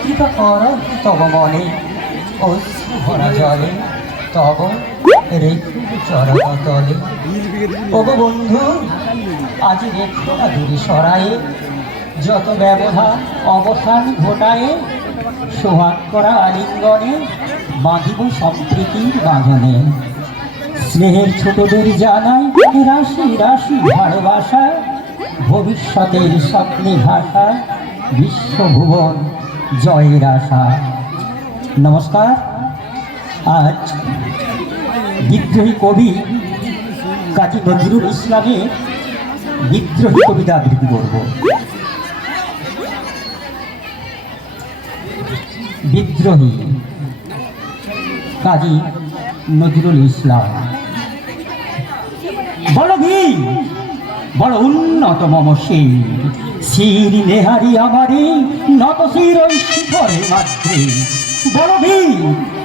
কৃপা কর, তব মনে জলে, তব বন্ধু, আজ রেখো না দূরে সরায়ে, যত ব্যবধান অবসান ঘটায়ে, সোহাগ করা আলিঙ্গনে, বাঁধিব সম্প্রীতির বাঁধনে। স্নেহের ছোটদের জানাই রাশি রাশি ভালোবাসা, ভবিষ্যতের স্বপ্নে ভাষা বিশ্বভুবন জয়ের আশা। নমস্কার। আজ বিদ্রোহী কবি কাজী নজরুল ইসলামের বিদ্রোহী কবিতা আবৃত্তি করব। বিদ্রোহী কাজী নজরুল ইসলাম। বড় বড় উন্নত মম শির শির নেহারি আমারে, নত শির ওই শিখরে মাত্রে বড় বীর,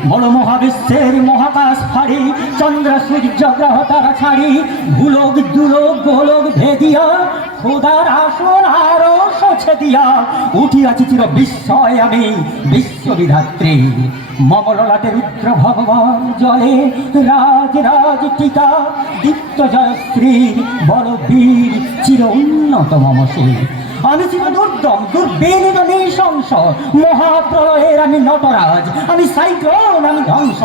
বড় মহাবিশ্বের মহাকাশ ফাড়ি, চন্দ্র সূর্য গ্রহ তারা ছাড়ি। ভুলোক, দুলোক, গোলক ভেদিয়া, খোদার আসন আরও সছে দিয়া। উঠিয়াছি চির বিস্ময় আমি বিশ্ববিধাত্রী। মমললাটে রুদ্র ভগবান জলে রাজ রাজ টিকা। দীপ্ত জয়শ্রী বড় বীর, চির উন্নত মমসে আমি ছিল দুর্দম দুর্বেদ নৃশংস। মহাপ্রলয়ের আমি নটরাজ, আমি সাইক্লোন, আমি ধ্বংস।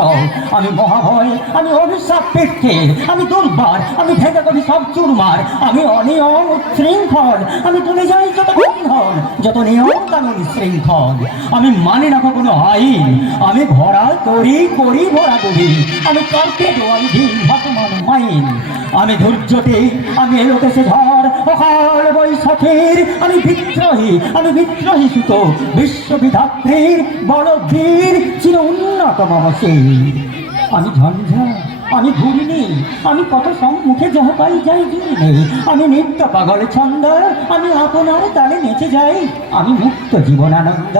আমি মহাভয়, আমি অভিশাপ পেটকে আমি দুর্বার, আমি ভেঙে কবি সব চুরমার। আমি অনিয়ম শৃঙ্খল আমি তুলে যাই যত বন্ধন যত নিয়ম কানুন শৃঙ্খল। আমি মানি না কোনো আইন, আমি ভরা করি করি ভরা করি আমি কার্পেট আমি দিন ভগবান মাইন। আমি ধৈর্যতে আমি এলোকেশে ঝড়, অকাল বৈশাখের আমি বিদ্রোহী আমি বিদ্রোহী সুত বিশ্ববিধাত্রীর বড় বীর চির উন্নত মমসে আমি ঝঞ্ঝা, আমি ঘুরিনি আমি কত সম্মুখে যাহা পাই যাই নেই আমি নিত্য পাগল ছন্দ, আমি আপনার তালে নেচে যাই। আমি মুক্ত জীবনানন্দ।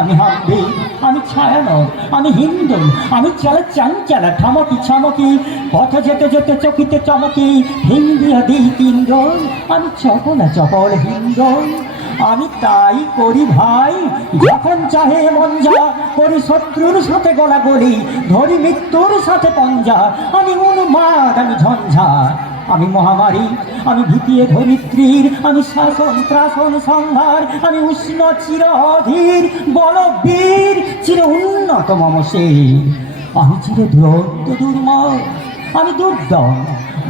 আমি হাম্বি আমি ছায়ানর আমি হিন্দু, আমি চলা চাঞ্চালা ঠামকি ছামকি, পথ যেতে যেতে চকিতে চমকি হিন্দিয়া দিই তিনজন আমি চপলা চপল হিন্দন আমি তাই করি ভাই, যখন চাহে মঞ্জা, করি শত্রুর সাথে গলা গলি ধরি মৃত্যুর সাথে পঞ্জা, আমি উন্মাদ আমি ঝঞ্ঝা। আমি মহামারী, আমি ভীতিয়ে ধরিত্রীর আমি শাসন, ত্রাসন সংহার আমি উষ্ণ চির অধীর বড় বীর চির উন্নত মমসে আমি চির দুরন্ত দুর্ময়, আমি দুর্দম,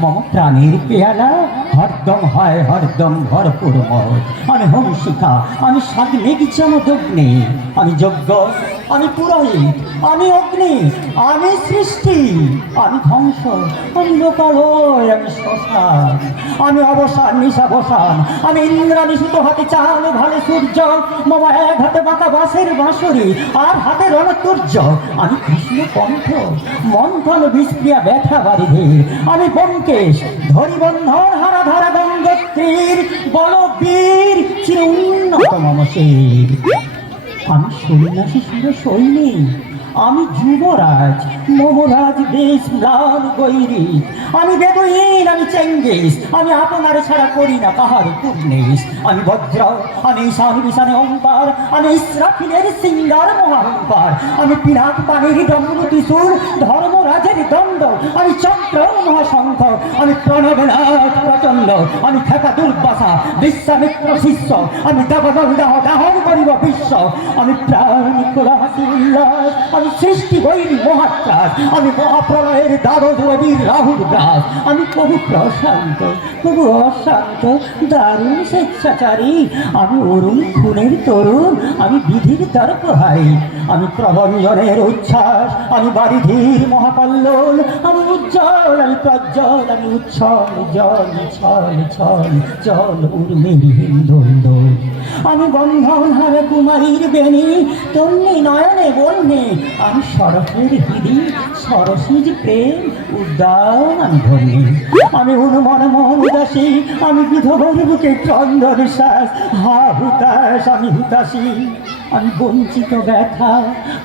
মম প্রাণের পেয়ালা, হরদম হয়, হরদম ভরপুর মত আমি হংসিকা, আমি সাগলে চমদগ্নে, আমি যজ্ঞ আমি পুরোহিত, আমি অগ্নি, আমি সৃষ্টি, আমি ধ্বংস, আমি লোকালয় আমি শ্মশান, আমি অবসান, নিশাবসান, আমি ইন্দ্রাণী সুতো হাতে চাল ভালে সূর্য, মামা এক হাতে বাঁকা বাঁশের বাঁশুরি, আর হাতে রণতুর্য, আমি কৃষ্ণ কণ্ঠ মন্থন বিষক্রিয়া ব্যথা বারিধে আমি ব্যোমকেশ ধরি বন্ধন হারা ধারা গঙ্গোত্রীর বল বীর চির উন্নত মমসের আমি সন্ন্যাসী সুর সৈনিক আমি যুবরাজ মমরাজ বেশ ম্লান গৈরি। আমি বেদুইন, আমি চেঙ্গিস। আমি আপনার ছাড়া করি না কাহার পূর্ণেশ আমি বজ্র, আমি ঈশান বিশানে অঙ্কার আমি ইসরাফিলের সিঙ্গার মহাঙ্কার আমি পিনাক পানির দণ্ড, ত্রিশূল, ধর্মরাজের দণ্ড। আমি চক্র মহাশঙ্খ। আমি প্রণবনাথ প্রচণ্ড আমি থাকা দুর্বাসা, বিশ্বামিত্র শিষ্য, আমি দেবদণ্ডাহ দাহন করিব বিশ্ব, আমি প্রাণ উল্লাস আমি সৃষ্টি বৈরী মহাত্রাস, আমি মহাপ্রলয়ের রবির রাহুল দাস, আমি কবু প্রশান্ত কবু অশান্ত, দারুণ স্বেচ্ছাচারী, আমি অরুণ খুনের তরুণ, আমি বিধির তর্কহারী আমি প্রবঞ্জনের উচ্ছ্বাস, আমি বারিধির মহাকল্লোল, আমি উজ্জ্বল, আমি প্রজ্জ্বল, আমি উচ্ছল জল ছল ছল জল উর্মির হিন্দোল আমি বন্ধন হারে কুমারীর বেনি তন্নি নয়নে বন্যে, আমি সরসের হৃদি সরসিজ প্রেম, উদ্যান আমি ধরি আমি উন্মন মন উদাসী, আমি বিধবর বুকে চন্দর শ্বাস হা হুতাস আমি হুতাসী আমি বঞ্চিত ব্যথা,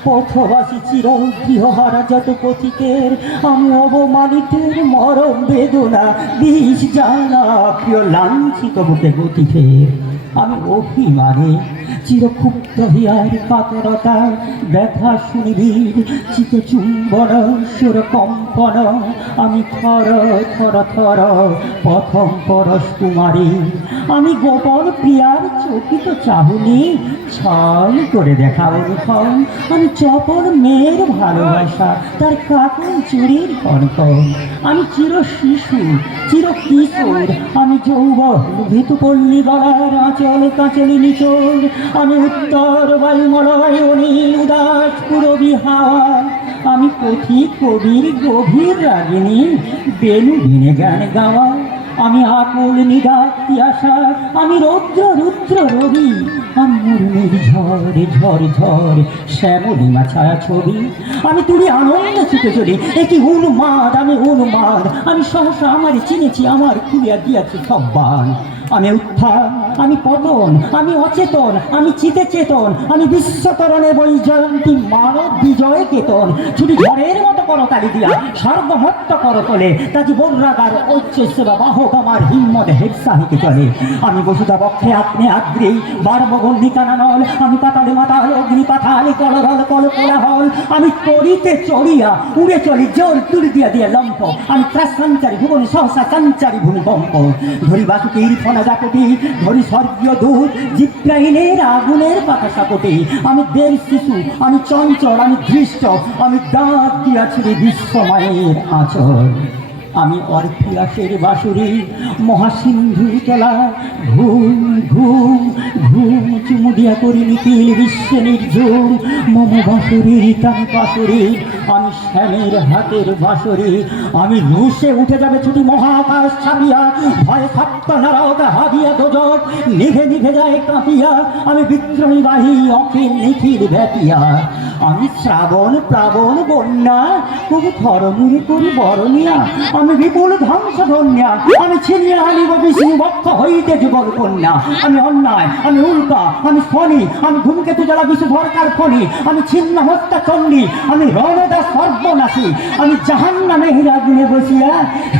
পথবাসী চির গৃহহারা যত পথিকের, আমি অবমানিতের মরম বেদনা, বিষ জানা। প্রিয় লাঞ্ছিত বুকে গতি ফের আমি অভিমানে চিরক্ষুব্ধ হিয়ার কাতরতা ব্যথা শুনিবির চিত চুম্বন, সুর কম্পন, আমি থর থর থর প্রথম পরশ কুমারী। আমি গোপন প্রিয়ার চকিত চাহুনি ছল করে দেখা অনুভব আমি চপল মেয়ের ভালোবাসা, তার কাকুন চুরির কনকন আমি চির শিশু, চির কিশোর, আমি যৌবন ভীতু পল্লী গলার আঁচল, কাঁচলি নিচোর আমি উত্তর বায়ুমলয় অনিল উদাস পুরবি হাওয়া আমি কথি কবির গভীর রাগিনী, বেনু দিনে গান গাওয়া। আমি আকুল নিদাতি আশা? আমি রৌদ্র, রুদ্র, রবি। আমি মুরমির ঝড় ঝড় ঝড় শ্যামলিমা ছায়া ছবি। আমি তুলি আনন্দ ছুটে চলি। একটি উন্মাদ, আমি উন্মাদ। আমি সহসা আমার চিনেছি, আমার খুলিয়া দিয়াছি সব আমি উত্থান, আমি পতন, আমি অচেতন, আমি চিতে চেতন আমি বিশ্বতরণে বই জয়ন্তী মানব বিজয় কেতন। ছুটি ঝড়ের মতো করতালি দিয়া সর্বমত্ত কর তোলে তাজি বর্রাগার ঐচ্য সেবা বাহক আমার হিম্মত হেৎসাহিকে চলে। আমি বসুধা পক্ষে আপনি আগ্রী বারবগন্ধিকা নল আমি পাতালে মাতাল, অগ্নি পাতালে, কলরল কল কোলাহল আমি তরিতে চড়িয়া, উড়ে চলি জোর তুলি দিয়া দিয়া লম্প। আমি ত্রাসাঞ্চারী ভুবন, সহসা সঞ্চারী ভূমিকম্প ধরি বাসুকির ফনা জাকটি ধরি স্বর্গীয় দূত, জিব্রাইলের আগুনের পাতা সাপটি আমি দের শিশু, আমি চঞ্চল, আমি দৃষ্ট আমি দাঁত দিয়াছি বিশ্বময়ের আচর আমি অর্থিয়াসের বাসুরি মহাসিন্ধু তলা ঘুম ঘুম ঘুম চুমুদিয়া করি নিখিল বিশ্বে নির্ঝুম। মম বাসুরি তাম বাসুরি আমি শ্যামের হাতের বাসুরি আমি রুশে উঠে যাবে ছুটি মহাকাশ ছাড়িয়া, ভয় সপ্ত নারকা হাবিয়া দোজক নিভে নিভে যায় কাঁপিয়া, আমি বিদ্রোহী বাহী অখিল ভ্যাপিয়া আমি শ্রাবণ প্লাবন বন্যা, তবু থরমুড়ি করি বরণিয়া। আমি বিপুল ধ্বংস ধন্যা আমি ছিনিয়ে আনিব বিষ্ণু বক্ষ হইতে যুগল কন্যা। আমি অন্যায়, আমি উল্কা, আমি ফণি, আমি ধূমকেতু জ্বালা বিশু ভরকার ফণি। আমি ছিন্ন হত্যা চণ্ডী, আমি রণদা সর্বনাশী। আমি জাহান নামে হিরাগুনে বসিয়া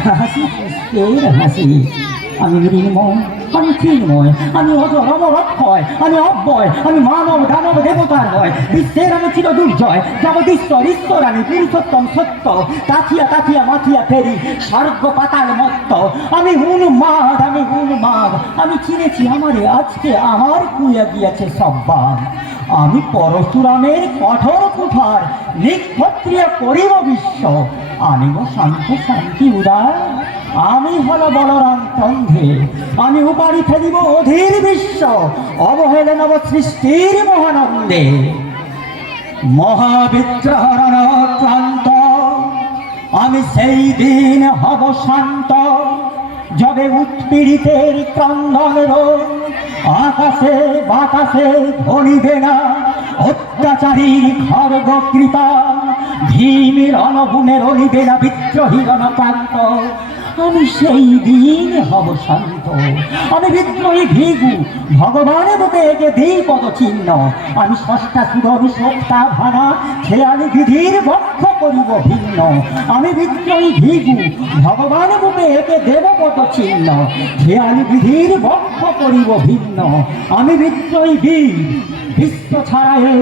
হাসি হাসি। আমি মৃন্ময় อันนี้ขี้หน่อยอันนี้หัวถั่วงอกรถคอยอันนี้ আমি মানব, দানব, দেবতার বিশ্বের আমি দুর্জয় ঈশ্বর আমি, পুরুষোত্তম সত্য। মাথিয়া ফেরি পাতাল মত্ত। আমি আমি আমি চিনেছি আজকে আমার গিয়েছে আমি পরশুরামের কঠোর কুঠার নিক্ষত্রিয় করিব বিশ্ব। আনিব শান্ত শান্তি উদার। আমি হলো বলরাম চন্দ্রে আমি উপারি ফেলিব অধীর বিশ্ব। অবহেলে নব সৃষ্টির মহানন্দে। মহাবিদ্রহরণ ক্লান্ত আমি সেই দিন হব শান্ত। যবে উৎপীড়িতের ক্রন্দন আকাশে বাতাসে ধরিবে না অত্যাচারীর খর্গ কৃপা ভীমের অনগুণে রহিবে না বিদ্রোহী রণপ্রান্ত। আমি সেই দিন হব শান্ত। আমি বিদ্রোহী ভিগু, ভগবানের বুকে একে দিই পদ চিহ্ন আমি ষষ্ঠা সুরভি সত্তা ভাঙা খেয়ালি বিধির বক্ষ করিব ভিন্ন। আমি বিদ্রোহী ভিগু, ভগবানের বুকে একে দেব পদ চিহ্ন খেয়ালি বিধির বক্ষ করিব ভিন্ন। আমি বিদ্রোহী বীর, বিশ্ব ছাড়ায়ে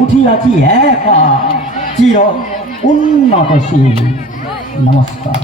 উঠিয়াছি একা, চির উন্নতশীল। নমস্কার।